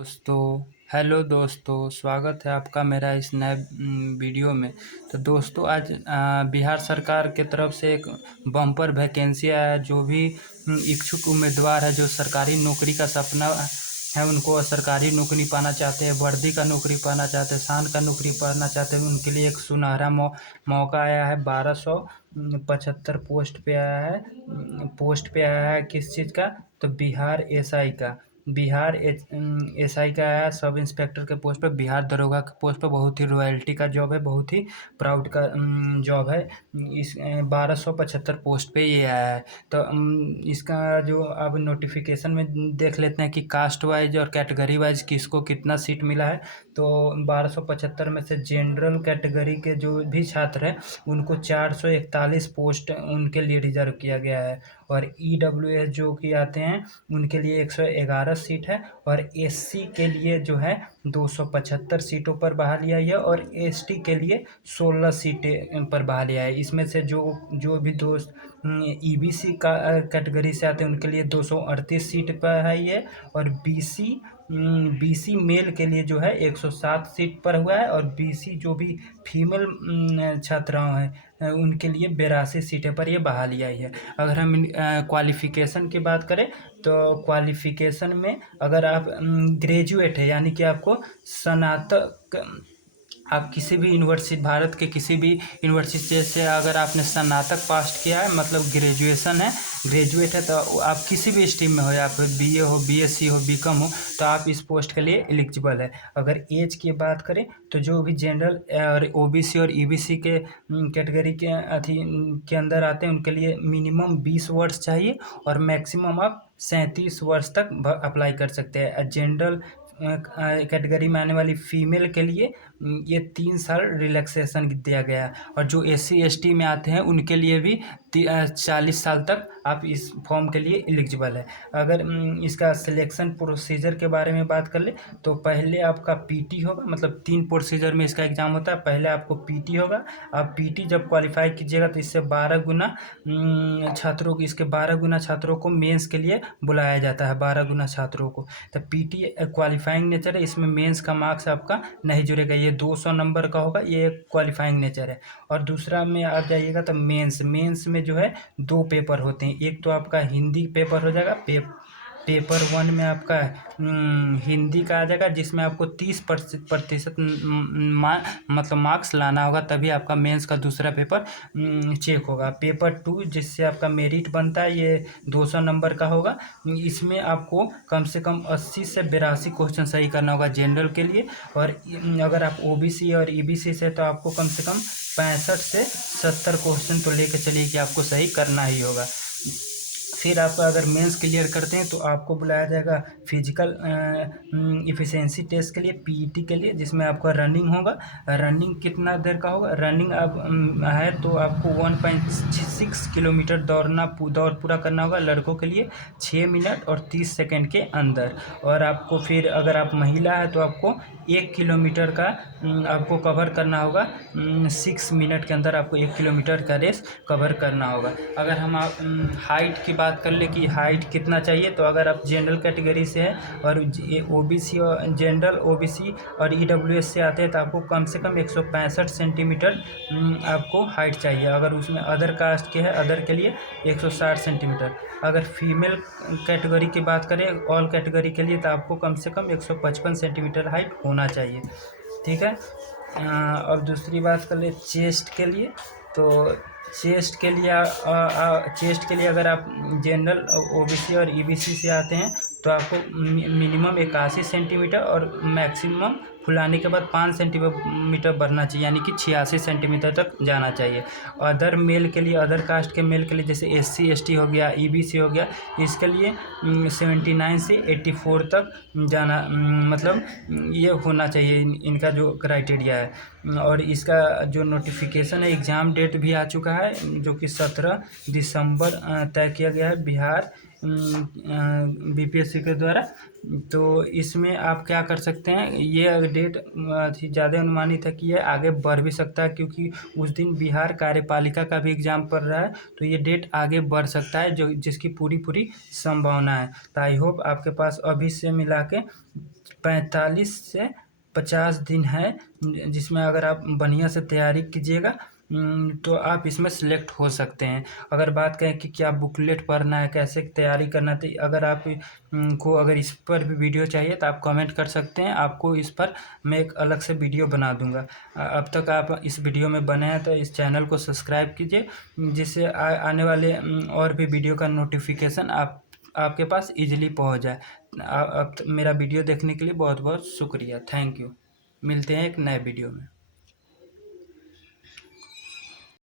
दोस्तों हेलो दोस्तों, स्वागत है आपका मेरा इस नए वीडियो में। तो दोस्तों आज बिहार सरकार के तरफ से एक बम्पर वैकेंसी आया है। जो भी इच्छुक उम्मीदवार है, जो सरकारी नौकरी का सपना है, उनको सरकारी नौकरी पाना चाहते हैं, वर्दी का नौकरी पाना चाहते हैं, शान का नौकरी पाना चाहते हैं, उनके लिए एक सुनहरा मौका आया है। 1275 पोस्ट पे आया है। किस चीज़ का? तो बिहार एसआई का। बिहार एसआई का आया सब इंस्पेक्टर के पोस्ट पे। बिहार दरोगा के पोस्ट पे बहुत ही रॉयल्टी का जॉब है, बहुत ही प्राउड का जॉब है। इस 1275 पोस्ट पे ये आया है। तो इसका जो अब नोटिफिकेशन में देख लेते हैं कि कास्ट वाइज और कैटेगरी वाइज किसको कितना सीट मिला है। तो 1275 में से जनरल कैटेगरी के जो भी छात्र हैं उनको 441 पोस्ट उनके लिए रिजर्व किया गया है। और ईडब्ल्यूएस जो कि आते हैं उनके लिए 111 सीट है। और एससी के लिए जो है 275 सीटों पर बहाली आई है। और एसटी के लिए 16 सीटें पर बहाली आई है। इसमें से जो भी दोस्त ईबीसी का कैटेगरी से आते हैं उनके लिए 238 सीट पर आई है। और बीसी मेल के लिए जो है 107 सीट पर हुआ है। और बीसी जो भी फीमेल छात्राओं हैं उनके लिए 82 सीटें पर ये बहाली आई है। अगर हम क्वालिफ़िकेशन की बात करें तो क्वालिफ़िकेशन में अगर आप ग्रेजुएट है, यानी कि आपको स्नातक, आप किसी भी यूनिवर्सिटी, भारत के किसी भी यूनिवर्सिटी से अगर आपने स्नातक पास किया है, मतलब ग्रेजुएशन है, ग्रेजुएट है, तो आप किसी भी स्ट्रीम में हो, या फिर बीए हो, बीएससी हो, बीकॉम हो, तो आप इस पोस्ट के लिए एलिजिबल है। अगर एज की बात करें तो जो भी जनरल और ओबीसी और ईबीसी के कैटेगरी के अंदर आते हैं उनके लिए मिनिमम 20 वर्ष चाहिए और मैक्सिमम आप 37 वर्ष तक अप्लाई कर सकते हैं। जनरल कैटेगरी में आने वाली फीमेल के लिए ये 3 साल रिलैक्सेशन दिया गया है। और जो एससी एसटी में आते हैं उनके लिए भी 40 साल तक आप इस फॉर्म के लिए एलिजिबल है। अगर इसका सिलेक्शन प्रोसीजर के बारे में बात कर ले तो पहले आपका पीटी होगा, मतलब 3 प्रोसीजर में इसका एग्ज़ाम होता है। पहले आपको पीटी होगा। आप पीटी जब क्वालिफाई कीजिएगा तो इससे 12 गुना छात्रों को, इसके 12 गुना छात्रों को मेंस के लिए बुलाया जाता है, 12 गुना छात्रों को। तो पीटी क्वालिफाइंग नेचर है, इसमें मेंस का मार्क्स आपका नहीं जुड़ेगा। ये 200 नंबर का होगा, ये क्वालिफाइंग नेचर है। और दूसरा में आप जाइएगा तो मेंस में जो है 2 पेपर होते हैं। एक तो आपका हिंदी पेपर हो जाएगा, पेपर 1 में आपका हिंदी का आ जाएगा, जिसमें आपको 30% मतलब मार्क्स लाना होगा, तभी आपका मेंस का दूसरा पेपर चेक होगा। पेपर 2 जिससे आपका मेरिट बनता है, ये 200 नंबर का होगा। इसमें आपको कम से कम 80 से 82 क्वेश्चन सही करना होगा जनरल के लिए। और अगर आप ओबीसी और ईबीसी से तो आपको कम से कम 65 से 70 क्वेश्चन तो लेके चलिए कि आपको सही करना ही होगा। फिर आप अगर मेंस क्लियर करते हैं तो आपको बुलाया जाएगा फिजिकल इफ़िशियंसी टेस्ट के लिए, पीईटी के लिए, जिसमें आपका रनिंग होगा। रनिंग कितना देर का होगा? रनिंग आप है तो आपको 1.6 किलोमीटर दौड़ पूरा करना होगा लड़कों के लिए 6 मिनट और 30 सेकेंड के अंदर। और आपको फिर अगर आप महिला है तो आपको 1 किलोमीटर का आपको कवर करना होगा 6 मिनट के अंदर। आपको 1 किलोमीटर का रेस कवर करना होगा। अगर हम हाइट की बात कर ले कि हाइट कितना चाहिए, तो अगर आप जनरल कैटेगरी से हैं और ओबीसी और जनरल ओबीसी और ईडब्ल्यूएस से आते हैं तो आपको कम से कम 165 सेंटीमीटर आपको हाइट चाहिए। अगर उसमें अदर कास्ट के है, अदर के लिए 160 सेंटीमीटर। अगर फीमेल कैटेगरी की बात करें ऑल कैटेगरी के लिए तो आपको कम से कम 155 सेंटीमीटर हाइट होना चाहिए। ठीक है। और दूसरी बात कर ले चेस्ट के लिए, तो चेस्ट के लिए अगर आप जनरल ओबीसी और ईबीसी से आते हैं तो आपको मिनिमम 81 सेंटीमीटर और मैक्सिमम फुलाने के बाद 5 सेंटीमीटर बढ़ना चाहिए, यानी कि 86 सेंटीमीटर तक जाना चाहिए। अदर मेल के लिए, अदर कास्ट के मेल के लिए, जैसे एससी एसटी हो गया, ईबीसी हो गया, इसके लिए 79 से 84 तक जाना, मतलब ये होना चाहिए इनका जो क्राइटेरिया है। और इसका जो नोटिफिकेशन है, एग्ज़ाम डेट भी आ चुका है जो कि 17 दिसंबर तय किया गया है। बिहार बीपीएससी के द्वारा। तो इसमें आप क्या कर सकते हैं, ये डेट ज़्यादा अनुमानित है कि ये आगे बढ़ भी सकता है, क्योंकि उस दिन बिहार कार्यपालिका का भी एग्ज़ाम पड़ रहा है, तो ये डेट आगे बढ़ सकता है, जो जिसकी पूरी पूरी संभावना है। तो आई होप आपके पास अभी से मिला के 45 से 50 दिन है, जिसमें अगर आप बढ़िया से तैयारी कीजिएगा तो आप इसमें सिलेक्ट हो सकते हैं। अगर बात करें कि क्या बुकलेट पढ़ना है, कैसे तैयारी करना है, तो अगर आप को अगर इस पर भी वीडियो चाहिए तो आप कमेंट कर सकते हैं, आपको इस पर मैं एक अलग से वीडियो बना दूंगा। अब तक आप इस वीडियो में बने हैं तो इस चैनल को सब्सक्राइब कीजिए, जिससे आने वाले और भी वीडियो का नोटिफिकेशन आपके पास इजीली पहुंच जाए। अब मेरा वीडियो देखने के लिए बहुत बहुत शुक्रिया, थैंक यू। मिलते हैं एक नए वीडियो में।